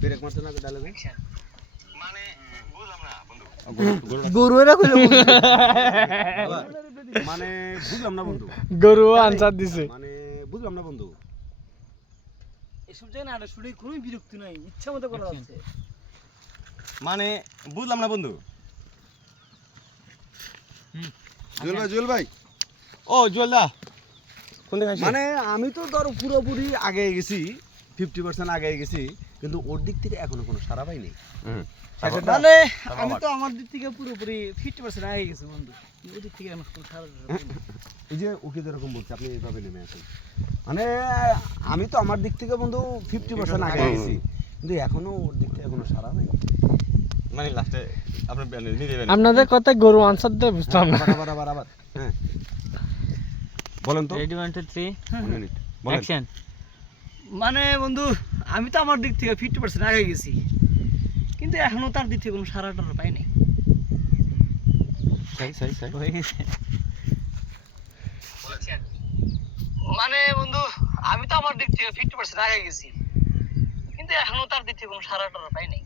break মারতে না ডায়লগে মানে বুঝলাম না বন্ধু গরুরা কইলো মানে বুঝলাম না বন্ধু গরু আনসার দিছে মানে বুঝলাম না বন্ধু এসব জায়গা না শুনে কোনো বিরক্তি নাই ইচ্ছা মতো করা যাচ্ছে মানে বুঝলাম না বন্ধু জুয়েল ভাই ও জুয়েল দা কোন দিকে মানে আমি তো ধর পুরোপুরি আগে গেছি 50% আগে গেছি কিন্তু ওর দিক থেকে এখনো কোনো সারা পাইনি মানে আমি তো আমার দিক থেকে পুরোপুরি 50% আগে গেছি বন্ধু ওদিক থেকে আমার কোনো সারা এই যে ওকে যেরকম বলছে আপনি এইভাবে নেমে আসেন মানে আমি তো আমার দিক থেকে বন্ধু 50% আগে গেছি কিন্তু এখনো ওর দিক থেকে কোনো সারা নাই মানে লাস্টে আপনি নিয়ে যাবেন আপনাদের কথায় গরু আনসার দেয় বুঝতাম না আবার হ্যাঁ বলেন তো রেডি 1 2 3 1 মিনিট বলেন অ্যাকশন মানে বন্ধু আমি তো আমার দিক থেকে 50% আগে গেছি কিন্তু এখনো তার দিক থেকে কোনো সারা টারা পাই নাই সাই হয়ে গেছে মানে বন্ধু আমি তো আমার দিক থেকে 50% আগে গেছি কিন্তু এখনো তার দিক থেকে কোনো সারা টারা পাই নাই